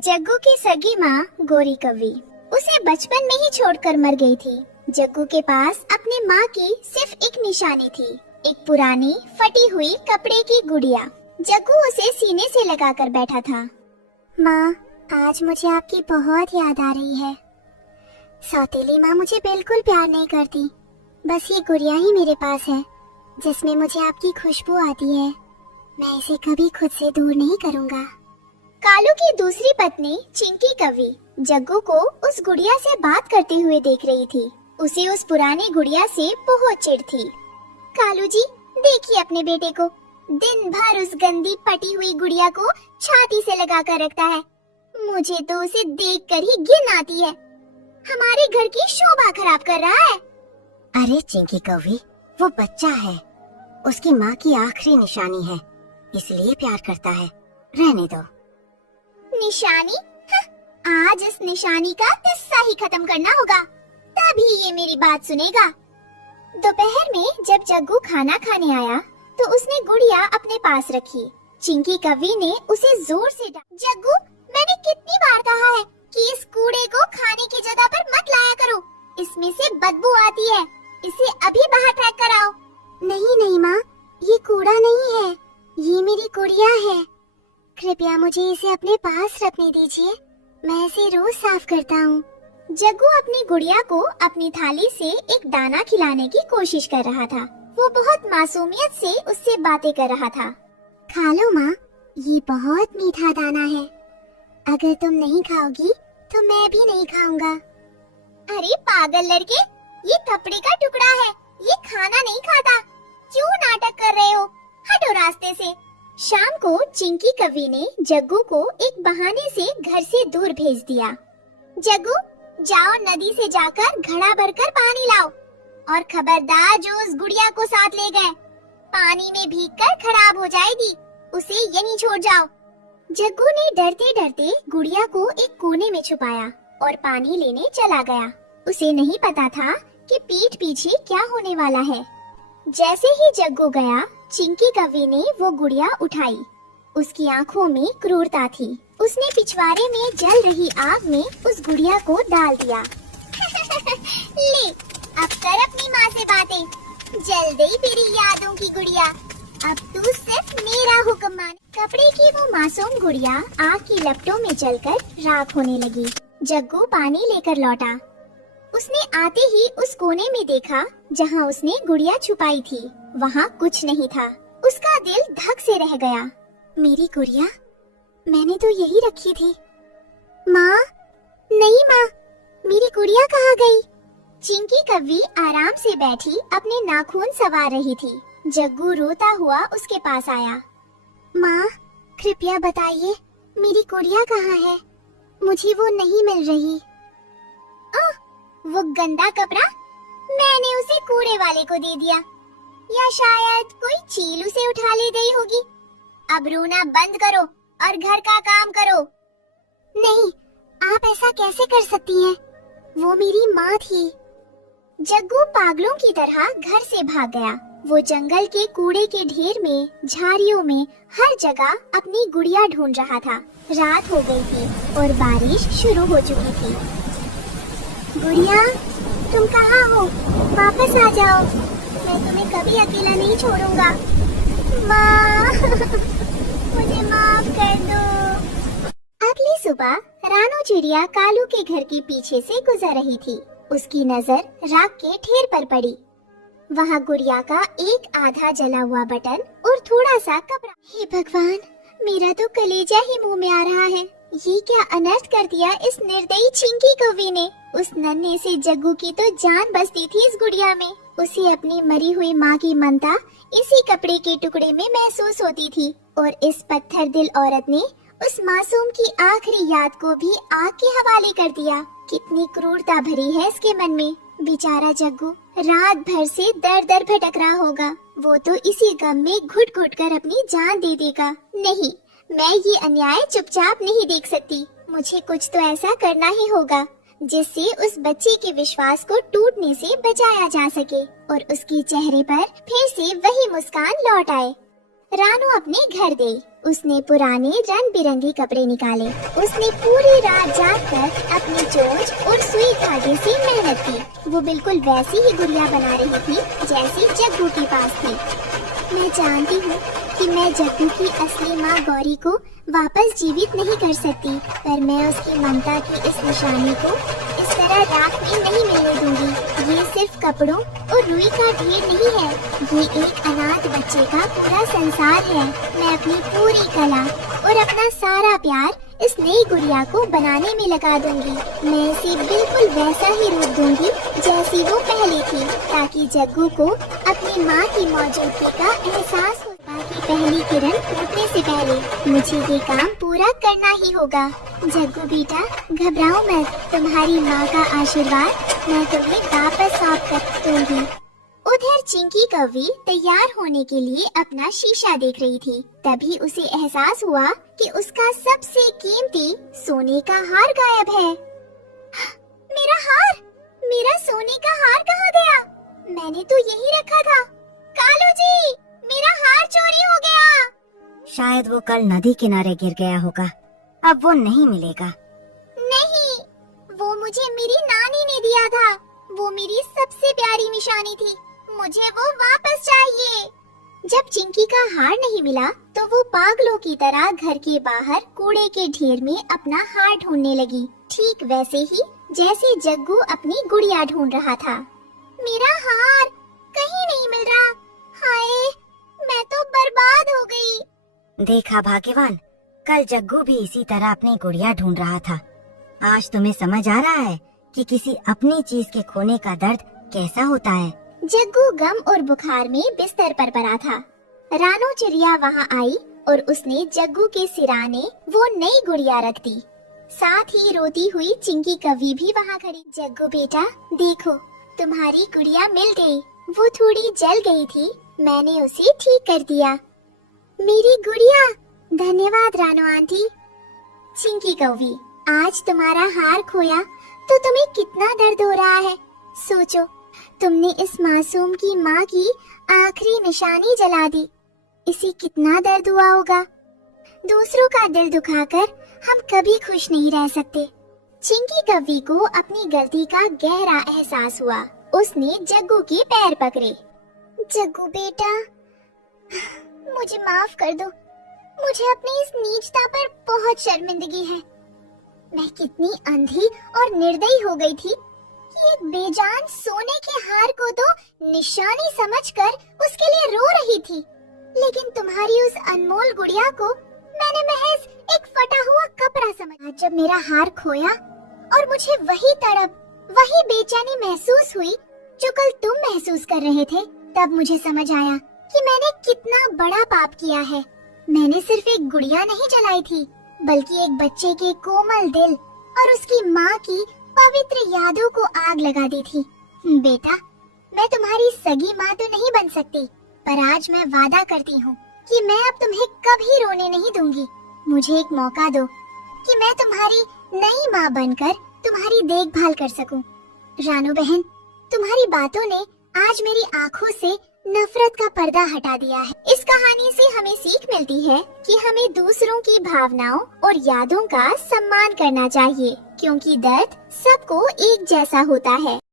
जग्गू की सगी माँ गोरी कव्वी उसे बचपन में ही छोड़कर मर गई थी। जग्गू के पास अपनी माँ की सिर्फ एक निशानी थी, एक पुरानी फटी हुई कपड़े की गुड़िया। जग्गू उसे सीने से लगाकर बैठा था। माँ, आज मुझे आपकी बहुत याद आ रही है। सौतेली माँ मुझे बिल्कुल प्यार नहीं करती, बस ये गुड़िया ही मेरे पास है जिसमें मुझे आपकी खुशबू आती है। मैं इसे कभी खुद से दूर नहीं करूँगा। कालू की दूसरी पत्नी चिंकी कव्वी जग्गू को उस गुड़िया से बात करते हुए देख रही थी। उसे उस पुरानी गुड़िया से बहुत चिढ़ थी। कालू जी, देखिए अपने बेटे को, दिन भर उस गंदी पटी हुई गुड़िया को छाती से लगा कर रखता है। मुझे तो उसे देखकर ही घिन आती है। हमारे घर की शोभा खराब कर रहा है। अरे चिंकी कव्वी, वो बच्चा है, उसकी माँ की आखिरी निशानी है, इसलिए प्यार करता है, रहने दो। निशानी? आज इस निशानी का किस्सा ही खत्म करना होगा, तभी ये मेरी बात सुनेगा। दोपहर में जब जग्गू खाना खाने आया तो उसने गुड़िया अपने पास रखी। चिंकी कव्वी ने उसे जोर से डांटा। जग्गू, मैंने कितनी बार कहा है कि इस कूड़े को खाने की जगह पर मत लाया करो, इसमें से बदबू आती है। इसे अभी बाहर फेंक कर आओ। नहीं नहीं माँ, ये कूड़ा नहीं है, ये मेरी गुड़िया है। कृपया मुझे इसे अपने पास रखने दीजिए, मैं इसे रोज साफ करता हूँ। जग्गू अपनी गुड़िया को अपनी थाली से एक दाना खिलाने की कोशिश कर रहा था। वो बहुत मासूमियत से उससे बातें कर रहा था। खा लो माँ, ये बहुत मीठा दाना है, अगर तुम नहीं खाओगी तो मैं भी नहीं खाऊंगा। अरे पागल लड़के, ये कपड़े का टुकड़ा है, ये खाना नहीं खाता। क्यों नाटक कर रहे हो? हटो रास्ते से। शाम को चिंकी कव्वी ने जग्गू को एक बहाने से घर से दूर भेज दिया। जग्गू, जाओ नदी से जाकर घड़ा भरकर पानी लाओ, और खबरदार जो उस गुड़िया को साथ ले गए, पानी में भीगकर खराब हो जाएगी, उसे यहीं छोड़ जाओ। जग्गू ने डरते डरते गुड़िया को एक कोने में छुपाया और पानी लेने चला गया। उसे नहीं पता था कि पीठ पीछे क्या होने वाला है। जैसे ही जग्गू गया, चिंकी कव्वी ने वो गुड़िया उठाई। उसकी आंखों में क्रूरता थी। उसने पिछवाड़े में जल रही आग में उस गुड़िया को डाल दिया। ले, अब कर अपनी माँ से बातें। जल गई तेरी यादों की गुड़िया, अब तू सिर्फ मेरा हुक्म मान। कपड़े की वो मासूम गुड़िया आग की लपटों में जलकर राख होने लगी। जग्गू पानी लेकर लौटा। उसने आते ही उस कोने में देखा जहाँ उसने गुड़िया छुपाई थी। वहाँ कुछ नहीं था। उसका दिल धक से रह गया। मेरी गुड़िया, मैंने तो यही रखी थी। माँ, नहीं माँ, मेरी गुड़िया कहाँ गई? चिंकी कव्वी आराम से बैठी अपने नाखून संवार रही थी। जग्गू रोता हुआ उसके पास आया। माँ, कृपया बताइए, मेरी गुड़िया कहाँ है? मुझे वो नहीं मिल रही। वो गंदा कपड़ा मैंने उसे कूड़े वाले को दे दिया, या शायद कोई चील उसे उठा ले गई होगी। अब रोना बंद करो और घर का काम करो। नहीं, आप ऐसा कैसे कर सकती हैं? वो मेरी माँ थी। जग्गू पागलों की तरह घर से भाग गया। वो जंगल के कूड़े के ढेर में, झाड़ियों में, हर जगह अपनी गुड़िया ढूंढ रहा था। रात हो गई थी और बारिश शुरू हो चुकी थी। गुड़िया, तुम कहाँ हो? वापस आ जाओ, मैं तुम्हें कभी अकेला नहीं छोड़ूंगा। माँ, मुझे माफ कर दो। अगली सुबह रानू चिड़िया कालू के घर के पीछे से गुजर रही थी। उसकी नजर राख के ढेर पर पड़ी। वहाँ गुड़िया का एक आधा जला हुआ बटन और थोड़ा सा कपड़ा। हे भगवान, मेरा तो कलेजा ही मुंह में आ रहा है। ये क्या अनर्थ कर दिया इस निर्दयी चिंकी कव्वी ने। उस नन्हे से जग्गू की तो जान बसती थी इस गुड़िया में। उसे अपनी मरी हुई माँ की ममता इसी कपड़े के टुकड़े में महसूस होती थी, और इस पत्थर दिल औरत ने उस मासूम की आखिरी याद को भी आग के हवाले कर दिया। कितनी क्रूरता भरी है इसके मन में। बेचारा जग्गू रात भर से दर दर भटक रहा होगा। वो तो इसी गम में घुट घुट कर अपनी जान दे देगा। नहीं, मैं ये अन्याय चुपचाप नहीं देख सकती। मुझे कुछ तो ऐसा करना ही होगा जिससे उस बच्चे के विश्वास को टूटने से बचाया जा सके और उसके चेहरे पर फिर से वही मुस्कान लौट आए। रानू अपने घर गई। उसने पुराने रंग बिरंगे कपड़े निकाले। उसने पूरी रात जाग कर अपनी चोंच और सुई धागे से मेहनत की। वो बिल्कुल वैसी ही गुड़िया बना रही थी जैसी जग्गू के पास थी। मैं जानती हूँ कि मैं जग्गू की असली माँ गौरी को वापस जीवित नहीं कर सकती, पर मैं उसकी ममता की इस निशानी को इस तरह राख में नहीं मिलने दूंगी। ये सिर्फ कपड़ों और रुई का ढेर नहीं है, ये एक अनाथ बच्चे का पूरा संसार है। मैं अपनी पूरी कला और अपना सारा प्यार इस नई गुड़िया को बनाने में लगा दूंगी। मैं इसे बिल्कुल वैसा ही रूप दूंगी जैसी वो पहले थी, ताकि जग्गू को अपनी माँ की मौजूदगी का एहसास हो। की पहली किरण फूटने से पहले मुझे ये काम पूरा करना ही होगा। जग्गू बेटा, घबराओ मत, तुम्हारी माँ का आशीर्वाद मैं तुम्हें वापस सौंप कर दूंगी। उधर चिंकी कौवी तैयार होने के लिए अपना शीशा देख रही थी। तभी उसे एहसास हुआ कि उसका सबसे कीमती सोने का हार गायब है। मेरा हार, मेरा सोने का हार कहाँ गया? मैंने तो यही रखा था। कालू जी, मेरा हार चोरी हो गया। शायद वो कल नदी किनारे गिर गया होगा, अब वो नहीं मिलेगा। नहीं, वो मुझे मेरी नानी ने दिया था। वो मेरी सबसे प्यारी निशानी थी, मुझे वो वापस चाहिए। जब चिंकी का हार नहीं मिला तो वो पागलों की तरह घर के बाहर कूड़े के ढेर में अपना हार ढूंढने लगी, ठीक वैसे ही जैसे जग्गू अपनी गुड़िया ढूंढ रहा था। मेरा हार कहीं नहीं मिल रहा। हाय, मैं तो बर्बाद हो गई। देखा भाग्यवान, कल जग्गू भी इसी तरह अपनी गुड़िया ढूंढ रहा था। आज तुम्हें समझ आ रहा है कि किसी अपनी चीज के खोने का दर्द कैसा होता है। जग्गू गम और बुखार में बिस्तर पर पड़ा था। रानो चिड़िया वहाँ आई और उसने जग्गू के सिराने वो नई गुड़िया रख दी। साथ ही रोती हुई चिंकी कौवी भी वहाँ खड़ी। जग्गू बेटा, देखो तुम्हारी गुड़िया मिल गई। वो थोड़ी जल गई थी, मैंने उसे ठीक कर दिया। मेरी गुड़िया, धन्यवाद रानो आंटी। चिंकी कौवी, आज तुम्हारा हार खोया तो तुम्हें कितना दर्द हो रहा है। सोचो, तुमने इस मासूम की माँ की आखिरी निशानी जला दी। इसे कितना दर्द हुआ होगा। दूसरों का दिल दुखाकर हम कभी खुश नहीं रह सकते। चिंकी कौवी को अपनी गलती का गहरा एहसास हुआ। उसने जग्गू के पैर पकड़े। जग्गू बेटा, मुझे माफ कर दो। मुझे अपनी इस नीचता पर बहुत शर्मिंदगी है। मैं कितनी अंधी और निर्दयी हो गई थी कि एक बेजान सोने के हार को तो निशानी समझकर उसके लिए रो रही थी, लेकिन तुम्हारी उस अनमोल गुड़िया को मैंने महज एक फटा हुआ कपड़ा समझा। जब मेरा हार खोया और मुझे वही तड़प, वही बेचैनी महसूस हुई जो कल तुम महसूस कर रहे थे, तब मुझे समझ आया कि मैंने कितना बड़ा पाप किया है। मैंने सिर्फ एक गुड़िया नहीं जलाई थी, बल्कि एक बच्चे के कोमल दिल और उसकी माँ की पवित्र यादों को आग लगा दी थी। बेटा, मैं तुम्हारी सगी माँ तो नहीं बन सकती, पर आज मैं वादा करती हूँ कि मैं अब तुम्हें कभी रोने नहीं दूंगी। मुझे एक मौका दो कि मैं तुम्हारी नई माँ बनकर तुम्हारी देखभाल कर सकूं। रानू बहन, तुम्हारी बातों ने आज मेरी आँखों से नफरत का पर्दा हटा दिया है। इस कहानी से हमें सीख मिलती है कि हमें दूसरों की भावनाओं और यादों का सम्मान करना चाहिए, क्योंकि दर्द सबको एक जैसा होता है।